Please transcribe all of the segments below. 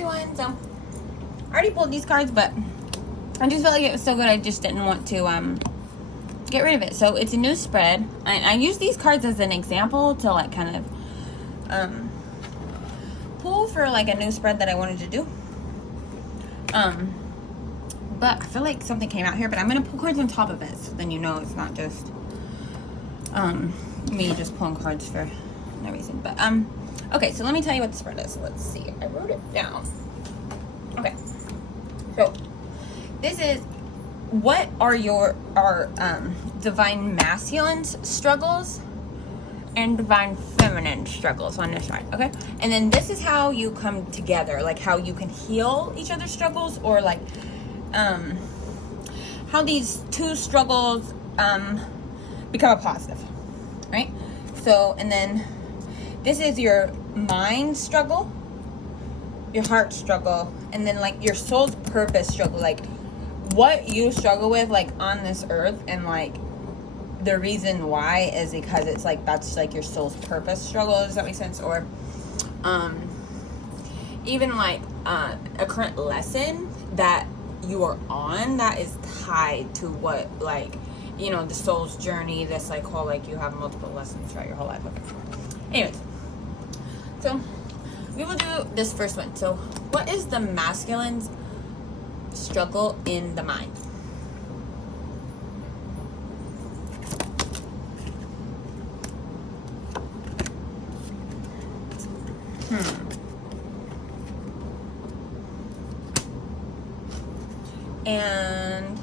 everyone. So, I already pulled these cards, but I just felt like it was so good, I just didn't want to get rid of it. So, it's a new spread. I use these cards as an example to, like, kind of pull for, like, a new spread that I wanted to do. But I feel like something came out here, but I'm going to pull cards on top of it, so then you know it's not just me just pulling cards for no reason. But okay, so let me tell you what the spread is. Let's see. I wrote it down. Okay. So this is, what are our divine masculine's struggles and divine feminine struggles on this side, okay? And then this is how you come together, like how you can heal each other's struggles, or like how these two struggles become a positive, right? So, and then this is your mind struggle, your heart struggle, and then like your soul's purpose struggle, like what you struggle with like on this earth, and like the reason why is because it's like that's like your soul's purpose struggle. Does that make sense? Or even like a current lesson that you are on that is tied to what, like, you know, the soul's journey. This like whole, like, you have multiple lessons throughout your whole life. Okay. Anyways, so we will do this first one. So what is the masculine's struggle in the mind? And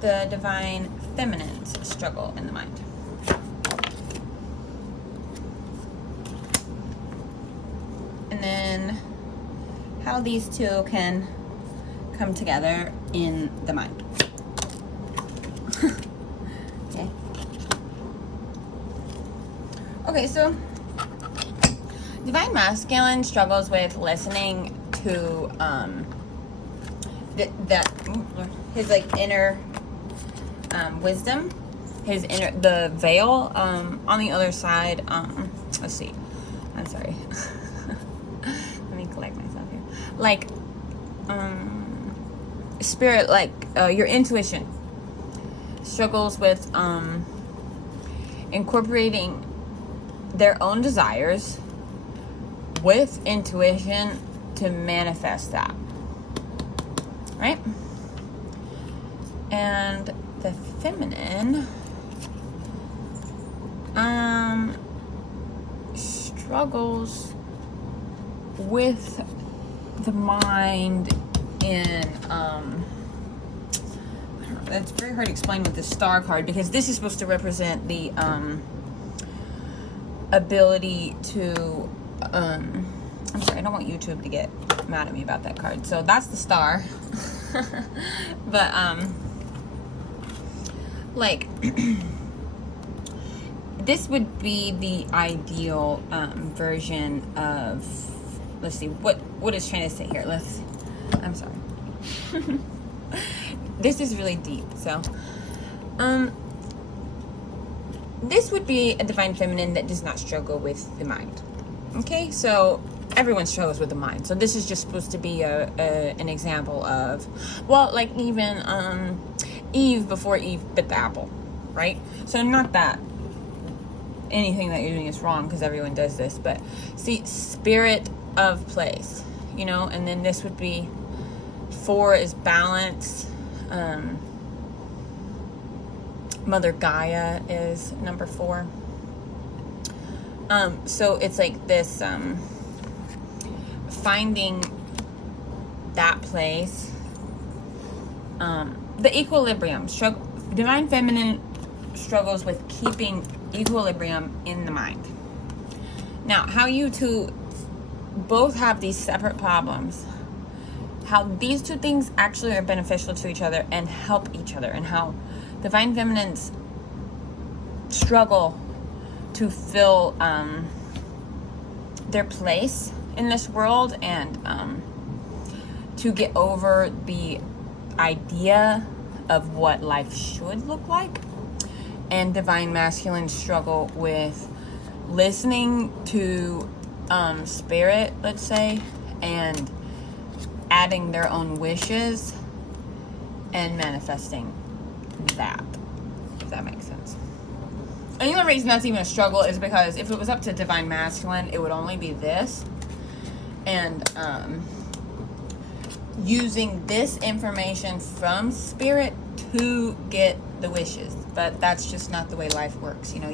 the divine feminine's struggle in the mind. And then how these two can come together in the mind. Okay. Okay, so divine masculine struggles with listening to that his like inner wisdom, his inner, the veil on the other side. Let's see, I'm sorry. Let me collect myself here. Like spirit, like your intuition struggles with incorporating their own desires with intuition to manifest that, right? And the feminine struggles with the mind in I don't know, it's very hard to explain with the star card, because this is supposed to represent the ability to I'm sorry, I don't want YouTube to get mad at me about that card. So that's the star. But like this would be the ideal version of, let's see, what is trying to say here. I'm sorry. This is really deep. So this would be a divine feminine that does not struggle with the mind. Okay, so everyone struggles with the mind. So this is just supposed to be an example of, well, like even Eve before Eve bit the apple, right? So not that anything that you're doing is wrong, because everyone does this, but see, spirit of place, you know. And then this would be 4 is balance. Mother Gaia is number 4. So it's like this finding that place, the equilibrium. Divine feminine struggles with keeping equilibrium in the mind. Now, how you two both have these separate problems, how these two things actually are beneficial to each other and help each other, and how divine feminines struggle to fill their place in this world, and to get over the idea of what life should look like. And divine masculine struggle with listening to spirit, let's say, and adding their own wishes and manifesting that, if that makes sense. And the only reason that's even a struggle is because if it was up to divine masculine, it would only be this. And using this information from spirit to get the wishes. But that's just not the way life works. You know,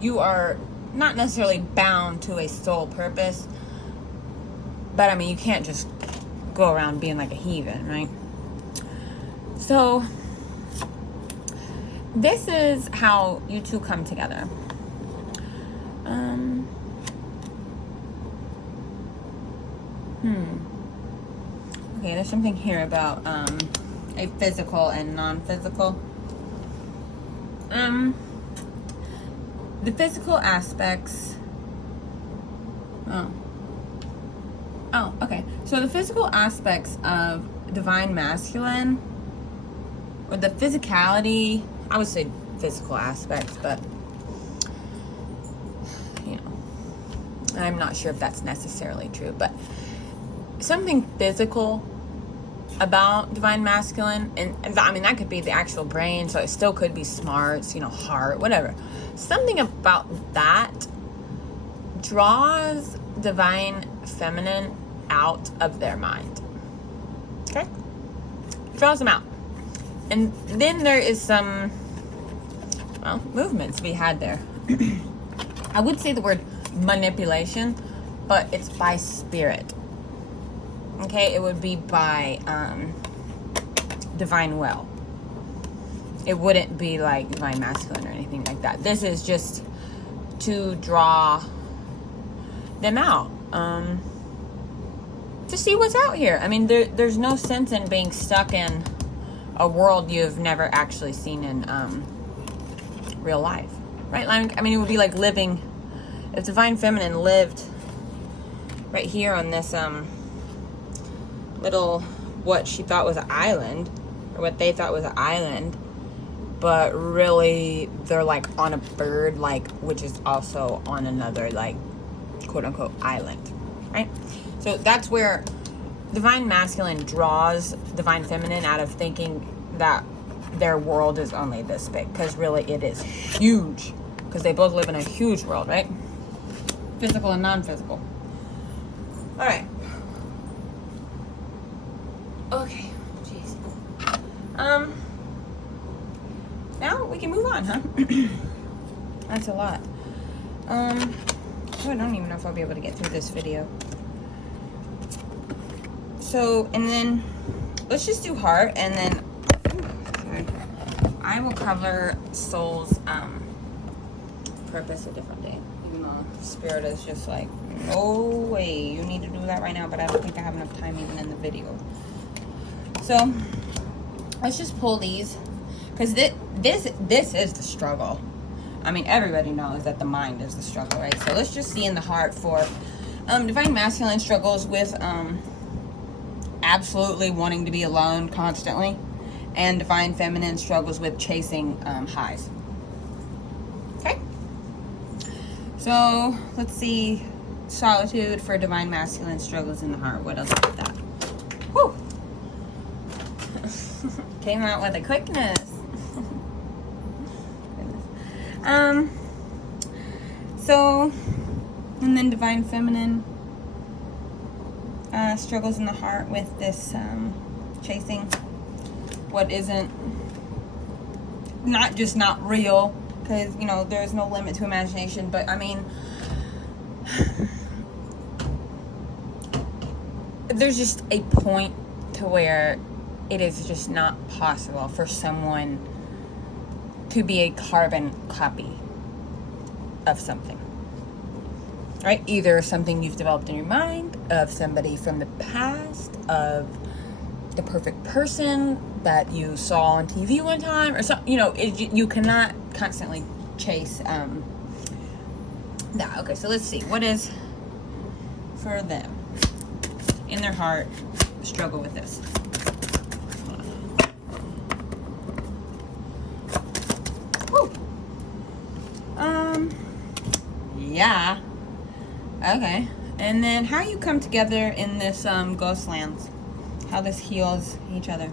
you are not necessarily bound to a sole purpose. But I mean, you can't just go around being like a heathen, right? So this is how you two come together. Okay, there's something here about a physical and non-physical. The physical aspects. Oh, okay. So the physical aspects of divine masculine, or the physicality, I would say physical aspects, but you know, I'm not sure if that's necessarily true, but something physical about divine masculine, and I mean, that could be the actual brain, so it still could be smarts, you know, heart, whatever. Something about that draws divine feminine out of their mind. Okay? Draws them out. And then there is some, well, movements to be had there. I would say the word manipulation, but it's by spirit. Okay? It would be by divine will. It wouldn't be like divine masculine or anything like that. This is just to draw them out. To see what's out here. I mean, there's no sense in being stuck in a world you've never actually seen in real life, right? Like, I mean, it would be like living, if divine feminine lived right here on this little, what she thought was an island, or what they thought was an island, but really they're like on a bird, like, which is also on another, like, quote unquote island, right? So that's where divine masculine draws divine feminine out of thinking that their world is only this big, because really it is huge, because they both live in a huge world, right? Physical and non-physical. All right. Okay. Jeez. Now we can move on, huh? That's a lot. I don't even know if I'll be able to get through this video. So, and then let's just do heart, and then I will cover soul's purpose a different day. Even though spirit is just like, no way, you need to do that right now, but I don't think I have enough time even in the video. So let's just pull these, because this is the struggle. I mean, everybody knows that the mind is the struggle, right? So let's just see in the heart for divine masculine struggles with absolutely wanting to be alone constantly, and divine feminine struggles with chasing highs. Okay? So let's see, solitude for divine masculine struggles in the heart. What else is that? Whew. Came out with a quickness. So, and then divine feminine struggles in the heart with this chasing what isn't, not real, because, you know, there's no limit to imagination, but I mean, there's just a point to where it is just not possible for someone to be a carbon copy of something, right? Either something you've developed in your mind, of somebody from the past, of the perfect person that you saw on TV one time, or something. You know, you cannot constantly chase that. Okay, so let's see. What is for them in their heart struggle with this? Yeah. Okay. And then how you come together in this Ghostlands. How this heals each other.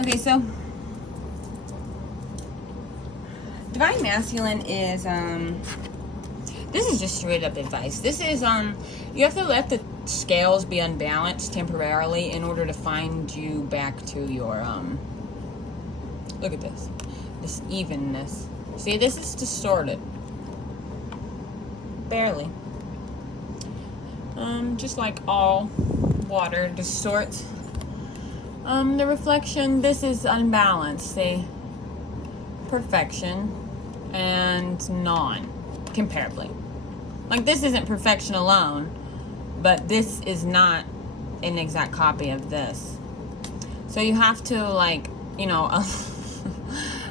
Okay, so Divine Masculine is this is just straight up advice. This is you have to let the scales be unbalanced temporarily in order to find you back to your look at this evenness. See, this is distorted, barely, just like all water distorts the reflection. This is unbalanced. See, perfection and non-comparably. Like, this isn't perfection alone, but this is not an exact copy of this. So you have to, like, you know,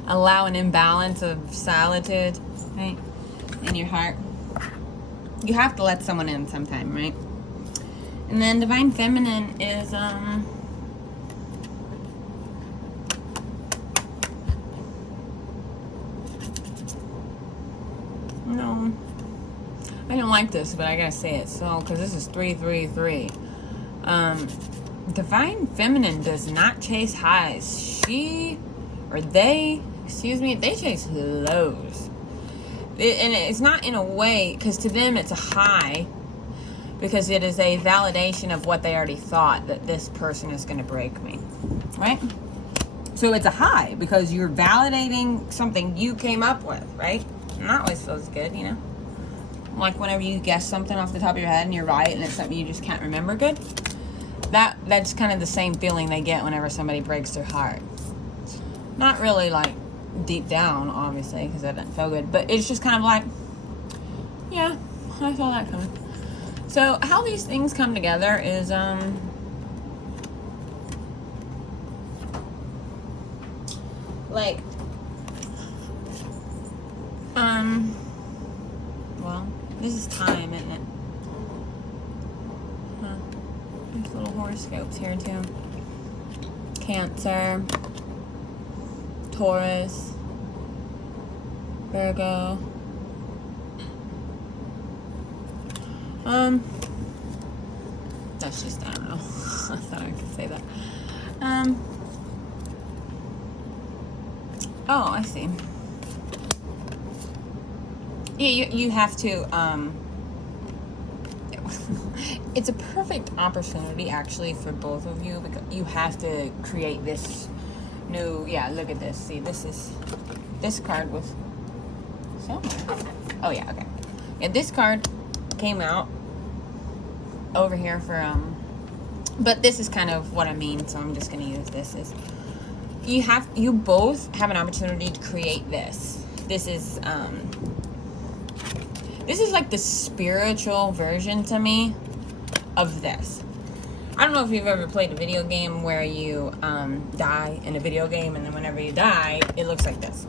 allow an imbalance of solitude, right, in your heart. You have to let someone in sometime, right? And then Divine Feminine is no, I don't like this, but I gotta say it. So, because this is 333. Divine Feminine does not chase highs. She, or they, excuse me, they chase lows. And it's not in a way, because to them it's a high, because it is a validation of what they already thought, that this person is going to break me, right? So it's a high, because you're validating something you came up with, right? And that always feels good, you know? Like whenever you guess something off the top of your head and you're right, and it's something you just can't remember good. That's kind of the same feeling they get whenever somebody breaks their heart. Not really like deep down, obviously, because that doesn't feel good, but it's just kind of like, yeah, I saw that coming. So how these things come together is like well, this is time, isn't it? Huh. There's little horoscopes here too. Cancer, Taurus, Virgo. That's just, I don't know. I thought I could say that. Oh, I see. Yeah, you have to, it's a perfect opportunity, actually, for both of you, because you have to create this new, yeah, look at this. See, this card was somewhere. Oh, yeah, okay. Yeah, this card came out over here for, but this is kind of what I mean, so I'm just going to use this. Is you both have an opportunity to create this. This is like the spiritual version to me of this. I don't know if you've ever played a video game where you die in a video game, and then whenever you die, it looks like this,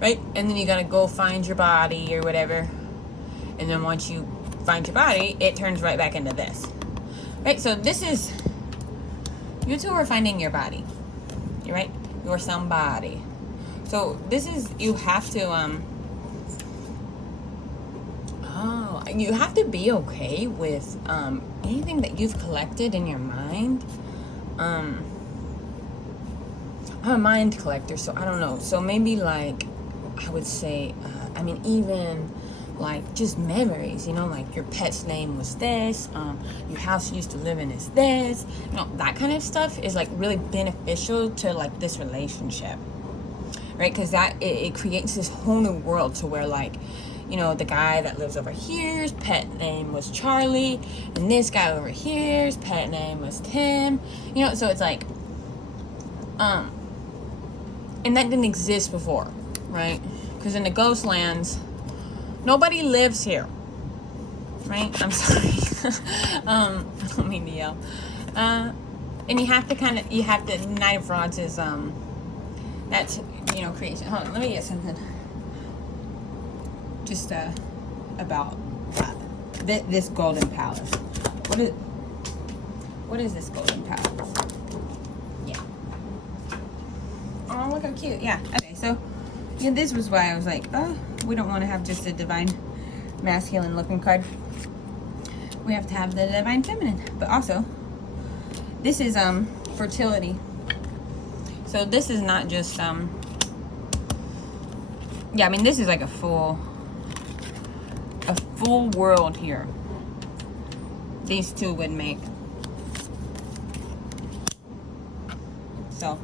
right? And then you gotta go find your body or whatever, and then once you find your body, it turns right back into this, right? So this is, you two are finding your body. You're right. You're somebody. So this is, you have to you have to be okay with anything that you've collected in your mind. I'm a mind collector, so I don't know. So maybe, like, I would say, I mean, even like just memories, you know, like your pet's name was this, your house you used to live in is this, you know, that kind of stuff is like really beneficial to like this relationship, right? Because that it creates this whole new world to where, like, you know, the guy that lives over here's pet name was Charlie, and this guy over here's pet name was Tim, you know, so it's like, and that didn't exist before, right? Because in the Ghostlands, nobody lives here, right? I'm sorry. I don't mean to yell. And you have to Night of Frauds is, that's, you know, creation. Hold on, let me get something. Just, about this Golden Palace. What is this Golden Palace? Yeah. Oh, look how cute. Yeah. Okay, so yeah, this was why I was like, oh, we don't want to have just a divine masculine looking card. We have to have the divine feminine. But also, this is fertility. So this is not just yeah, I mean, this is like a full world here. These two would make. So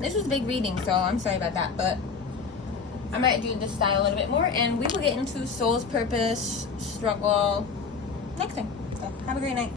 this was a big reading, so I'm sorry about that, but I might do this style a little bit more, and we will get into soul's purpose, struggle next time. So have a great night.